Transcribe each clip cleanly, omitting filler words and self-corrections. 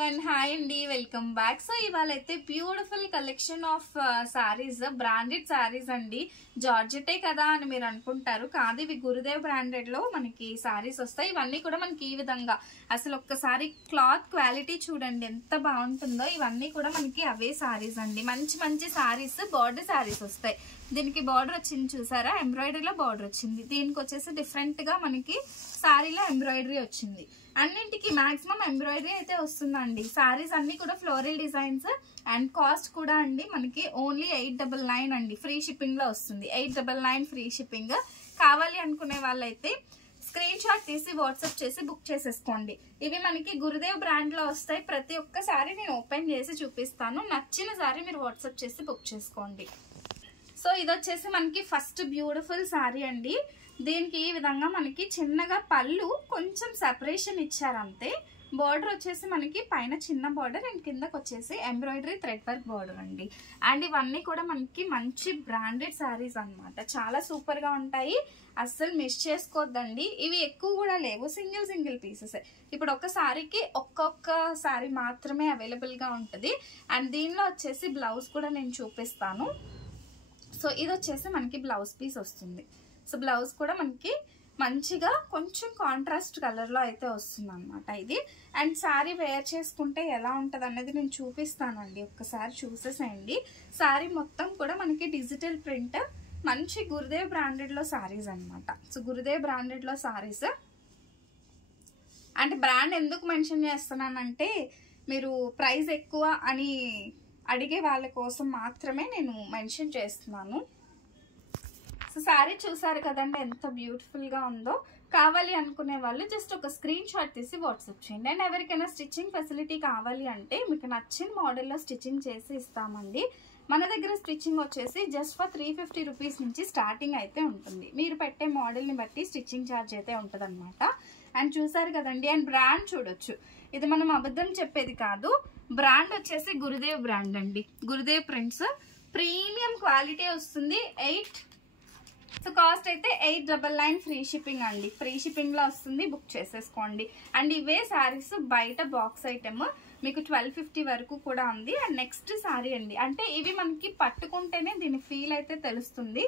Hi అండి, welcome back. So ఇవాళ అయితే beautiful collection of saris, branded saris అండి. జార్జెటే కదా అని మీరు అనుకుంటారు, కాదు ఇవి గురుదేవ్ బ్రాండెడ్ లో మనకి సారీస్ వస్తాయి. ఇవన్నీ కూడా మనకి ఈ విధంగా అసలు ఒక్కసారి క్లాత్ క్వాలిటీ చూడండి ఎంత బాగుంటుందో. ఇవన్నీ కూడా మనకి అవే సారీస్ అండి. మంచి మంచి సారీస్, బార్డర్ సారీస్ వస్తాయి. దీనికి బార్డర్ వచ్చింది చూసారా, ఎంబ్రాయిడరీలో బార్డర్ వచ్చింది. దీనికి వచ్చేసి డిఫరెంట్ గా మనకి సారీలో ఎంబ్రాయిడరీ వచ్చింది. అన్నింటికి మాక్సిమం ఎంబ్రాయిడరీ అయితే వస్తుందండి. సారీస్ అన్ని కూడా ఫ్లోరల్ డిజైన్స్ అండ్ కాస్ట్ కూడా అండి మనకి ఓన్లీ 899 అండి. ఫ్రీ షిప్పింగ్ లో వస్తుంది. 899 ఫ్రీ షిప్పింగ్. కావాలి అనుకునే వాళ్ళైతే స్క్రీన్ షాట్ తీసి వాట్సాప్ చేసి బుక్ చేసేసుకోండి. ఇవి మనకి గురుదేవ్ బ్రాండ్ లో వస్తాయి. ప్రతి ఒక్క సారీ నేను ఓపెన్ చేసి చూపిస్తాను. నచ్చిన సారీ మీరు వాట్సాప్ చేసి బుక్ చేసుకోండి. సో ఇది వచ్చేసి మనకి ఫస్ట్ బ్యూటిఫుల్ సారీ అండి. దీనికి ఈ విధంగా మనకి చిన్నగా పళ్ళు కొంచెం సెపరేషన్ ఇచ్చారు అంతే. బార్డర్ వచ్చేసి మనకి పైన చిన్న బార్డర్ అండ్ కిందకి వచ్చేసి ఎంబ్రాయిడరీ థ్రెడ్ వర్క్ బార్డర్ అండి. అండ్ ఇవన్నీ కూడా మనకి మంచి బ్రాండెడ్ సారీస్ అన్నమాట. చాలా సూపర్ గా ఉంటాయి, అస్సలు మిస్ చేసుకోవద్దండి. ఇవి ఎక్కువ కూడా లేవు, సింగిల్ పీసెస్. ఇప్పుడు ఒక సారీకి ఒక్కొక్క సారీ మాత్రమే అవైలబుల్ గా ఉంటుంది. అండ్ దీనిలో వచ్చేసి బ్లౌజ్ కూడా నేను చూపిస్తాను. సో ఇది వచ్చేసి మనకి బ్లౌజ్ పీస్ వస్తుంది. సో బ్లౌజ్ కూడా మనకి మంచిగా కొంచెం కాంట్రాస్ట్ కలర్ లో అయితే వస్తుంది అనమాట ఇది. అండ్ శారీ వేర్ చేసుకుంటే ఎలా ఉంటది అనేది నేను చూపిస్తానండి, ఒక్కసారి చూసేసేయండి. శారీ మొత్తం కూడా మనకి డిజిటల్ ప్రింట్, మంచి గురుదేవ్ బ్రాండెడ్ లో సారీస్ అనమాట. సో గురుదేవ్ బ్రాండెడ్ లో సారీస్. అంటే బ్రాండ్ ఎందుకు మెన్షన్ చేస్తున్నానంటే మీరు ప్రైస్ ఎక్కువ అని అడిగే వాళ్ళ కోసం మాత్రమే నేను మెన్షన్ చేస్తున్నాను. సో శారీ చూసారు కదండి ఎంత బ్యూటిఫుల్ గా ఉందో. కావాలి అనుకునే వాళ్ళు జస్ట్ ఒక స్క్రీన్ షాట్ తీసి వాట్సాప్ చేయండి. అండ్ ఎవరికైనా స్టిచ్చింగ్ ఫెసిలిటీ కావాలి అంటే మీకు నచ్చిన మోడల్లో స్టిచ్చింగ్ చేసి ఇస్తామండి. మన దగ్గర స్టిచ్చింగ్ వచ్చేసి జస్ట్ ఫర్ 350 రూపీస్ నుంచి స్టార్టింగ్ అయితే ఉంటుంది. మీరు పెట్టే మోడల్ని బట్టి స్టిచ్చింగ్ ఛార్జ్ అయితే ఉంటుంది అనమాట. అండ్ చూసారు కదండి. అండ్ బ్రాండ్ చూడొచ్చు, ఇది మనం అబద్ధం చెప్పేది కాదు. బ్రాండ్ వచ్చేసి గురుదేవ్ బ్రాండ్ అండి. గురుదేవ్ ప్రింట్స్ ప్రీమియం క్వాలిటీ వస్తుంది. సో కాస్ట్ అయితే 899 ఫ్రీ షిప్పింగ్ అండి. ఫ్రీ షిప్పింగ్ లో వస్తుంది, బుక్ చేసేసుకోండి. అండ్ ఇవే శారీస్ బయట బాక్స్ ఐటమ్ మీకు 1250 వరకు కూడా ఉంది. అండ్ నెక్స్ట్ శారీ అండి, అంటే ఇవి మనకి పట్టుకుంటేనే దీని ఫీల్ అయితే తెలుస్తుంది.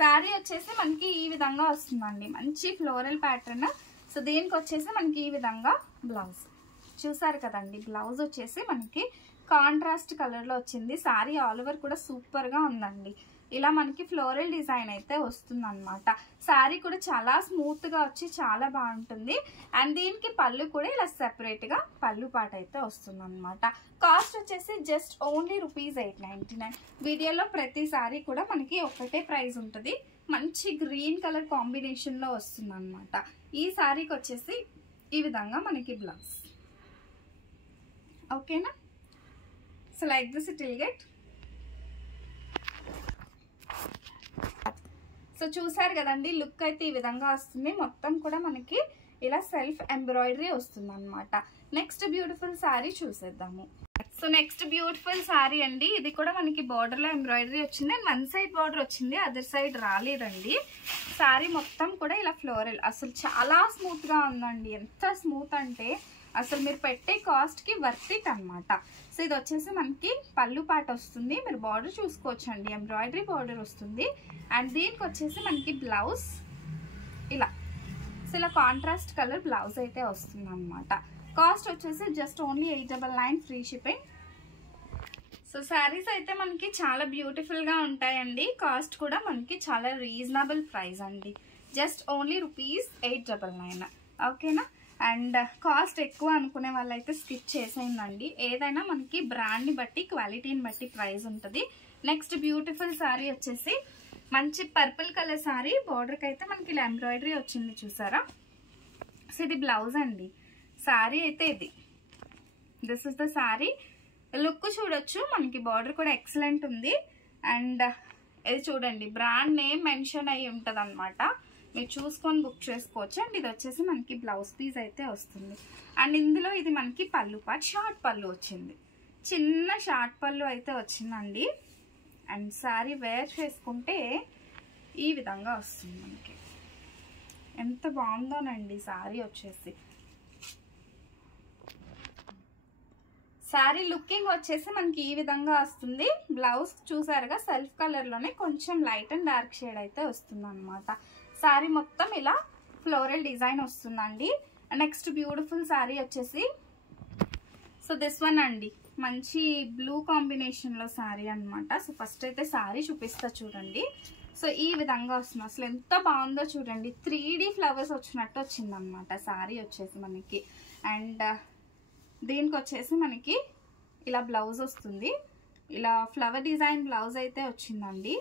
శారీ వచ్చేసి మనకి ఈ విధంగా వస్తుందండి, మంచి ఫ్లోరల్ ప్యాటర్న్. సో దీనికి వచ్చేసి మనకి ఈ విధంగా బ్లౌజ్ చూసారు కదండి. బ్లౌజ్ వచ్చేసి మనకి కాంట్రాస్ట్ కలర్ లో వచ్చింది. శారీ ఆల్ ఓవర్ కూడా సూపర్ గా ఉందండి. ఇలా మనకి ఫ్లోరల్ డిజైన్ అయితే వస్తుంది అనమాట. శారీ కూడా చాలా స్మూత్ గా వచ్చి చాలా బాగుంటుంది. అండ్ దీనికి పళ్ళు కూడా ఇలా సెపరేట్ గా పళ్ళు పాట అయితే వస్తుంది అనమాట. కాస్ట్ వచ్చేసి జస్ట్ ఓన్లీ ₹899. వీడియోలో ప్రతి శారీ కూడా మనకి ఒకటే ప్రైస్ ఉంటుంది. మంచి గ్రీన్ కలర్ కాంబినేషన్ లో వస్తుంది అనమాట. ఈ శారీకి వచ్చేసి ఈ విధంగా మనకి బ్లౌజ్. ఓకేనా? So like this it will get. So చూసారు కదండి, లుక్ అయితే ఈ విధంగా వస్తుంది. మొత్తం కూడా మనకి ఇలా సెల్ఫ్ ఎంబ్రాయిడరీ వస్తుంది అనమాట. నెక్స్ట్ బ్యూటిఫుల్ శారీ చూసేద్దాము. సో నెక్స్ట్ బ్యూటిఫుల్ శారీ అండి. ఇది కూడా మనకి బార్డర్ లో ఎంబ్రాయిడరీ వచ్చింది. అండ్ వన్ సైడ్ బార్డర్ వచ్చింది, అదర్ సైడ్ రాలేదండి. శారీ మొత్తం కూడా ఇలా ఫ్లోరల్, అసలు చాలా స్మూత్ గా ఉందండి. ఎంత స్మూత్ అంటే అసలు మీరు పెట్టే కాస్ట్ కి వర్త్ ఇట్ అనమాట. సో ఇది వచ్చేసి మనకి పళ్ళు పాట వస్తుంది. మీరు బార్డర్ చూసుకోవచ్చండి, ఎంబ్రాయిడరీ బార్డర్ వస్తుంది. అండ్ దీనికి వచ్చేసి మనకి బ్లౌజ్ ఇలా, సో ఇలా కాంట్రాస్ట్ కలర్ బ్లౌజ్ అయితే వస్తుంది అనమాట. కాస్ట్ వచ్చేసి just only 899 free shipping. So saris అయితే మనకి చాలా బ్యూటిఫుల్ గా ఉంటాయండి. కాస్ట్ కూడా మనకి చాలా రీజనబుల్ ప్రైస్ అండి. Just only ₹899. ఓకేనా? అండ్ కాస్ట్ ఎక్కువ అనుకునే వాళ్ళైతే స్కిప్ చేసేయండి. ఏదైనా మనకి బ్రాండ్ని బట్టి క్వాలిటీని బట్టి ప్రైస్ ఉంటుంది. నెక్స్ట్ బ్యూటిఫుల్ శారీ వచ్చేసి మంచి పర్పుల్ కలర్ శారీ. బార్డర్కి అయితే మనకి ఇలా ఎంబ్రాయిడరీ వచ్చింది చూసారా. సో ఇది బ్లౌజ్ అండి. శారీ అయితే ఇది, this is the sari. Look చూడొచ్చు, మనకి బార్డర్ కూడా ఎక్సలెంట్ ఉంది. అండ్ ఇది చూడండి, బ్రాండ్ నేమ్ మెన్షన్ అయ్యి ఉంటుంది అనమాట. మీరు చూసుకొని బుక్ చేసుకోవచ్చు. అండ్ ఇది వచ్చేసి మనకి బ్లౌజ్ పీస్ అయితే వస్తుంది. అండ్ ఇందులో ఇది మనకి పళ్ళు పాట్, షార్ట్ పళ్ళు వచ్చింది, చిన్న షార్ట్ పళ్ళు అయితే వచ్చిందండి. అండ్ శారీ వేర్ చేసుకుంటే ఈ విధంగా వస్తుంది మనకి. ఎంత బాగుందోనండి శారీ వచ్చేసి. శారీ లుకింగ్ వచ్చేసి మనకి ఈ విధంగా వస్తుంది. బ్లౌజ్ చూసారుగా సెల్ఫ్ కలర్లోనే కొంచెం లైట్ అండ్ డార్క్ షేడ్ అయితే వస్తుంది అనమాట. శారీ మొత్తం ఇలా ఫ్లోరల్ డిజైన్ వస్తుందండి. నెక్స్ట్ బ్యూటిఫుల్ శారీ వచ్చేసి సో దిస్ వన్ అండి, మంచి బ్లూ కాంబినేషన్లో శారీ అనమాట. సో ఫస్ట్ అయితే శారీ చూపిస్తా చూడండి. సో ఈ విధంగా వస్తుంది. అసలు ఎంత బాగుందో చూడండి. 3D ఫ్లవర్స్ వచ్చినట్టు వచ్చిందనమాట శారీ వచ్చేసి మనకి. అండ్ దీనికి వచ్చేసి మనకి ఇలా బ్లౌజ్ వస్తుంది. ఇలా ఫ్లవర్ డిజైన్ బ్లౌజ్ అయితే వచ్చిందండి.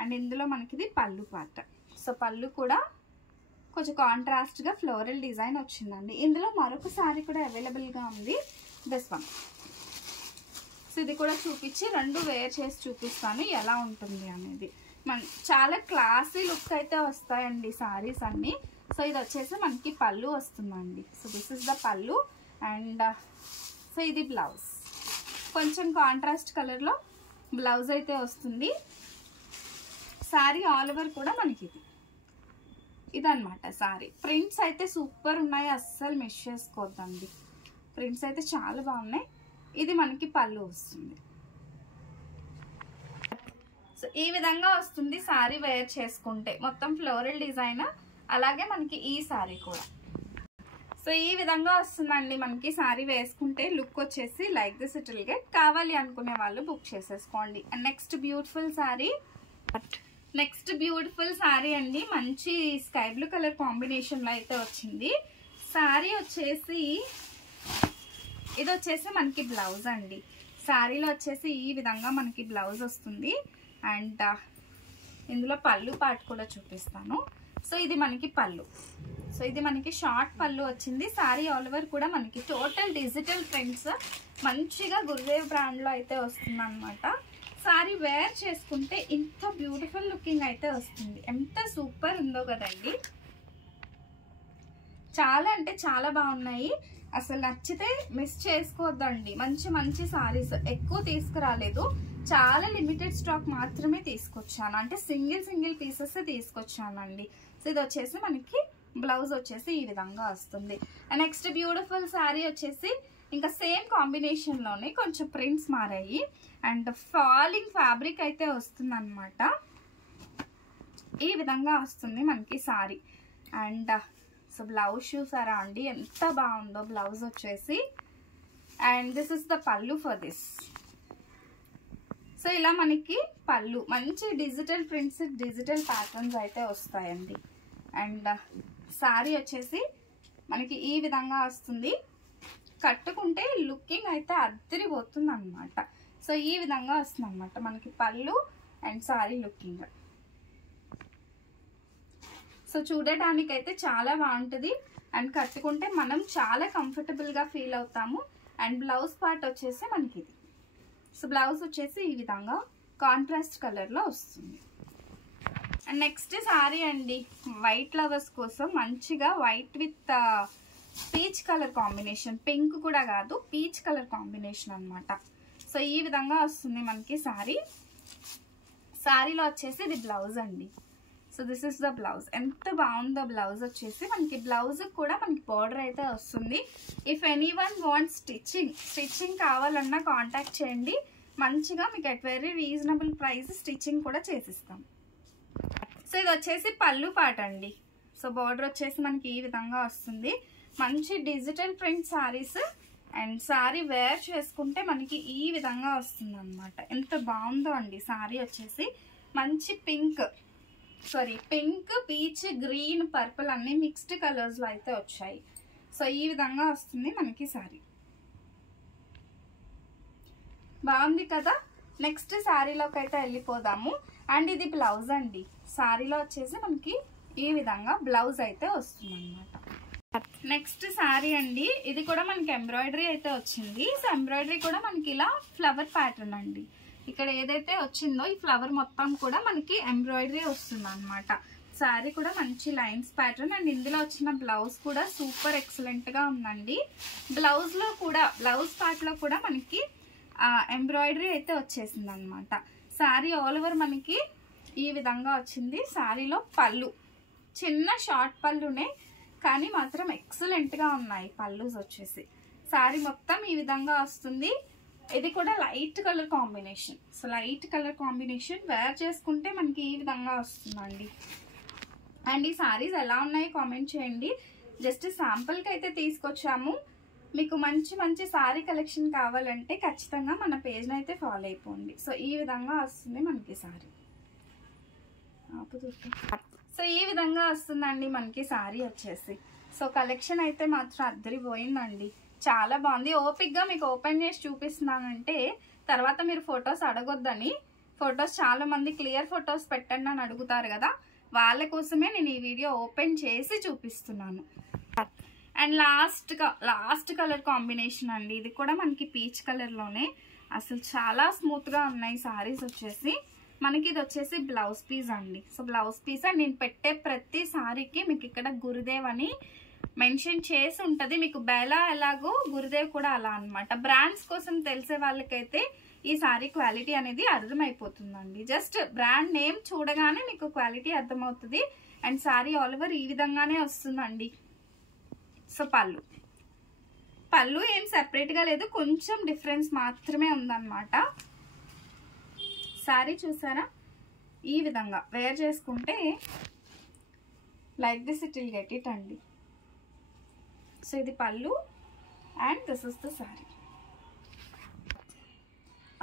అండ్ ఇందులో మనకి ఇది పళ్ళు పార్ట్. సో పళ్ళు కూడా కొంచెం కాంట్రాస్ట్గా ఫ్లోరల్ డిజైన్ వచ్చిందండి. ఇందులో మరొక శారీ కూడా అవైలబుల్గా ఉంది, దిస్ వన్. సో ఇది కూడా చూపించి రెండు వేర్ చేసి చూపిస్తాను ఎలా ఉంటుంది అనేది. చాలా క్లాసీ లుక్ అయితే వస్తాయండి శారీస్ అన్నీ. సో ఇది వచ్చేసి మనకి పళ్ళు వస్తుందండి. సో దిస్ ఇస్ ద పళ్ళు. అండ్ సో ఇది బ్లౌజ్, కొంచెం కాంట్రాస్ట్ కలర్లో బ్లౌజ్ అయితే వస్తుంది. శారీ ఆల్ ఓవర్ కూడా మనకి ఇదన్నమాట శారీ. ప్రింట్స్ అయితే సూపర్ ఉన్నాయి, అస్సలు మిస్ చేసుకోవద్దండి. ప్రింట్స్ అయితే చాలా బాగున్నాయి. ఇది మనకి పళ్ళు వస్తుంది. సో ఈ విధంగా వస్తుంది శారీ వేర్ చేసుకుంటే. మొత్తం ఫ్లోరల్ డిజైన్, అలాగే మనకి ఈ శారీ కూడా సో ఈ విధంగా వస్తుందండి మనకి. శారీ వేసుకుంటే లుక్ వచ్చేసి like this it will get. కావాలి అనుకునే వాళ్ళు బుక్ చేసేసుకోండి. అండ్ నెక్స్ట్ బ్యూటిఫుల్ శారీ అండి, మంచి స్కై బ్లూ కలర్ కాంబినేషన్లో అయితే వచ్చింది. శారీ వచ్చేసి ఇది వచ్చేసి మనకి బ్లౌజ్ అండి. శారీలో వచ్చేసి ఈ విధంగా మనకి బ్లౌజ్ వస్తుంది. అండ్ ఇందులో పళ్ళు పార్ట్ కూడా చూపిస్తాను. సో ఇది మనకి పళ్ళు. సో ఇది మనకి షార్ట్ పళ్ళు వచ్చింది. శారీ ఆల్ ఓవర్ కూడా మనకి టోటల్ డిజిటల్ ప్రింట్స్ మంచిగా గురుదేవ్ బ్రాండ్లో అయితే వస్తుంది అనమాట. శారీ వేర్ చేసుకుంటే ఇంత బ్యూటిఫుల్ లుకింగ్ అయితే వస్తుంది. ఎంత సూపర్ ఉందో కదండి. చాలా అంటే చాలా బాగున్నాయి. అసలు నచ్చితే మిస్ చేసుకోవద్దండి. మంచి మంచి శారీస్ ఎక్కువ తీసుకురాలేదు, చాలా లిమిటెడ్ స్టాక్ మాత్రమే తీసుకొచ్చాను. అంటే సింగిల్ పీసెస్ తీసుకొచ్చానండి. సో ఇది వచ్చేసి మనకి బ్లౌజ్ వచ్చేసి ఈ విధంగా వస్తుంది. నెక్స్ట్ బ్యూటిఫుల్ శారీ వచ్చేసి ఇంకా సేమ్ కాంబినేషన్లోనే కొంచెం ప్రింట్స్ మారాయి. అండ్ ఫాలింగ్ ఫ్యాబ్రిక్ అయితే వస్తుంది అనమాట. ఈ విధంగా వస్తుంది మనకి శారీ. అండ్ సో బ్లౌజ్ చూసారా అండి ఎంత బాగుందో బ్లౌజ్ వచ్చేసి. అండ్ దిస్ ఇస్ ద పళ్ళు ఫర్ దిస్. సో ఇలా మనకి పళ్ళు మంచి డిజిటల్ ప్రింట్స్, డిజిటల్ ప్యాటర్న్స్ అయితే వస్తాయండి. అండ్ శారీ వచ్చేసి మనకి ఈ విధంగా వస్తుంది. కట్టుకుంటే లుకింగ్ అయితే అద్దరిపోతుంది అనమాట. సో ఈ విధంగా వస్తుంది అనమాట మనకి పళ్ళు అండ్ శారీ లుకింగ్. సో చూడటానికి అయితే చాలా బాగుంటుంది. అండ్ కట్టుకుంటే మనం చాలా కంఫర్టబుల్గా ఫీల్ అవుతాము. అండ్ బ్లౌజ్ పార్ట్ వచ్చేసి మనకి ఇది. సో బ్లౌజ్ వచ్చేసి ఈ విధంగా కాంట్రాస్ట్ కలర్లో వస్తుంది. అండ్ నెక్స్ట్ శారీ అండి, వైట్ లవర్స్ కోసం మంచిగా white with peach colour combination, pink కూడా కాదు పీచ్ కలర్ కాంబినేషన్ అనమాట. సో ఈ విధంగా వస్తుంది మనకి శారీ. శారీలో వచ్చేసి ఇది బ్లౌజ్ అండి. So this is the blouse. ఎంత బాగుందో బ్లౌజ్ వచ్చేసి మనకి. బ్లౌజ్ కూడా మనకి బార్డర్ అయితే వస్తుంది. If any one want stitching కావాలన్నా కాంటాక్ట్ చేయండి. మంచిగా మీకు at very reasonable price stitching కూడా చేసిస్తాం. సో ఇది వచ్చేసి పళ్ళు పాట అండి. సో బార్డర్ వచ్చేసి మనకి ఈ విధంగా వస్తుంది. మంచి digital print saris. And sari wear చేసుకుంటే మనకి ఈ విధంగా వస్తుంది అనమాట. ఎంత బాగుందో అండి శారీ వచ్చేసి. మంచి పింక్, పీచ్, గ్రీన్, పర్పుల్ అన్ని మిక్స్డ్ కలర్స్లో అయితే వచ్చాయి. సో ఈ విధంగా వస్తుంది మనకి శారీ. బాగుంది కదా. నెక్స్ట్ శారీలోకి అయితే వెళ్ళిపోదాము. అండ్ ఇది బ్లౌజ్ అండి. శారీలో వచ్చేసి మనకి ఈ విధంగా బ్లౌజ్ అయితే వస్తుంది అనమాట. నెక్స్ట్ శారీ అండి, ఇది కూడా మనకి ఎంబ్రాయిడరీ అయితే వచ్చింది. సో ఎంబ్రాయిడరీ కూడా మనకి ఇలా ఫ్లవర్ ప్యాటర్న్ అండి. ఇక్కడ ఏదైతే వచ్చిందో ఈ ఫ్లవర్ మొత్తం కూడా మనకి ఎంబ్రాయిడరీ వస్తుంది అనమాట. శారీ కూడా మంచి లైన్స్ ప్యాటర్న్. అండ్ ఇందులో వచ్చిన బ్లౌజ్ కూడా సూపర్ ఎక్సలెంట్ గా ఉందండి. బ్లౌజ్ లో కూడా, బ్లౌజ్ పార్ట్ లో కూడా మనకి ఎంబ్రాయిడరీ అయితే వచ్చేసింది అనమాట. శారీ ఆల్ ఓవర్ మనకి ఈ విధంగా వచ్చింది. శారీలో పళ్ళు చిన్న షార్ట్ పళ్ళునే, కానీ మాత్రం ఎక్సలెంట్ గా ఉన్నాయి పళ్ళుస్ వచ్చేసి. శారీ మొత్తం ఈ విధంగా వస్తుంది. ఇది కూడా light colour combination. So light colour combination wear చేసుకుంటే మనకి ఈ విధంగా వస్తుందండి. అండ్ ఈ శారీస్ ఎలా ఉన్నాయో కామెంట్ చేయండి. జస్ట్ శాంపుల్కి అయితే తీసుకొచ్చాము. మీకు మంచి మంచి శారీ కలెక్షన్ కావాలంటే ఖచ్చితంగా మన పేజ్ని అయితే ఫాలో అయిపోండి. సో ఈ విధంగా వస్తుంది మనకి శారీ. సో ఈ విధంగా వస్తుందండి మనకి శారీ వచ్చేసి. సో కలెక్షన్ అయితే మాత్రం అద్దరిపోయిందండి, చాలా బాగుంది. ఓపిక్గా మీకు ఓపెన్ చేసి చూపిస్తున్నానంటే తర్వాత మీరు ఫొటోస్ అడగొద్దని. ఫొటోస్ చాలా మంది క్లియర్ ఫొటోస్ పెట్టండి అని అడుగుతారు కదా, వాళ్ళ కోసమే నేను ఈ వీడియో ఓపెన్ చేసి చూపిస్తున్నాను. అండ్ లాస్ట్ కలర్ కాంబినేషన్ అండి. ఇది కూడా మనకి పీచ్ కలర్లోనే. అసలు చాలా స్మూత్గా ఉన్నాయి శారీస్ వచ్చేసి. మనకి ఇది వచ్చేసి బ్లౌజ్ పీస్ అండి. సో బ్లౌజ్ పీస్ అండ్ నేను పెట్టే ప్రతి శారీకి మీకు ఇక్కడ గురుదేవ్ అని మెన్షన్ చేసి ఉంటుంది. మీకు బెలా ఎలాగో గురుదేవ్ కూడా అలా అనమాట. బ్రాండ్స్ కోసం తెలిసే వాళ్ళకైతే ఈ శారీ క్వాలిటీ అనేది అర్థమైపోతుందండి. జస్ట్ బ్రాండ్ నేమ్ చూడగానే మీకు క్వాలిటీ అర్థమవుతుంది. అండ్ శారీ ఆల్ ఓవర్ ఈ విధంగానే వస్తుందండి. సో పళ్ళు ఏం సెపరేట్గా లేదు, కొంచెం డిఫరెన్స్ మాత్రమే ఉందన్నమాట. శారీ చూసారా, ఈ విధంగా వేర్ చేసుకుంటే like this it will get it అండి. సో ఇది పళ్ళు and this is the sari.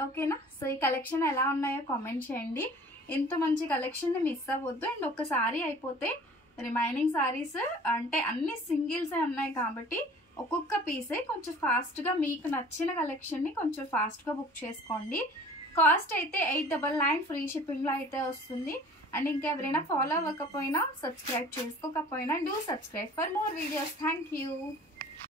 ఓకేనా? సో ఈ కలెక్షన్ ఎలా ఉన్నాయో కామెంట్ చేయండి. ఇంత మంచి కలెక్షన్ మిస్ అవ్వద్దు. అండ్ ఒక శారీ అయిపోతే రిమైనింగ్ శారీస్ అంటే అన్ని సింగిల్సే ఉన్నాయి కాబట్టి ఒక్కొక్క పీసే కొంచెం ఫాస్ట్గా మీకు నచ్చిన కలెక్షన్ని కొంచెం ఫాస్ట్గా బుక్ చేసుకోండి. కాస్ట్ అయితే 899 ఫ్రీ షిప్పింగ్లో అయితే వస్తుంది. అండ్ ఇంకెవరైనా ఫాలో అవ్వకపోయినా సబ్స్క్రైబ్ చేసుకోకపోయినా do subscribe for more videos. Thank you.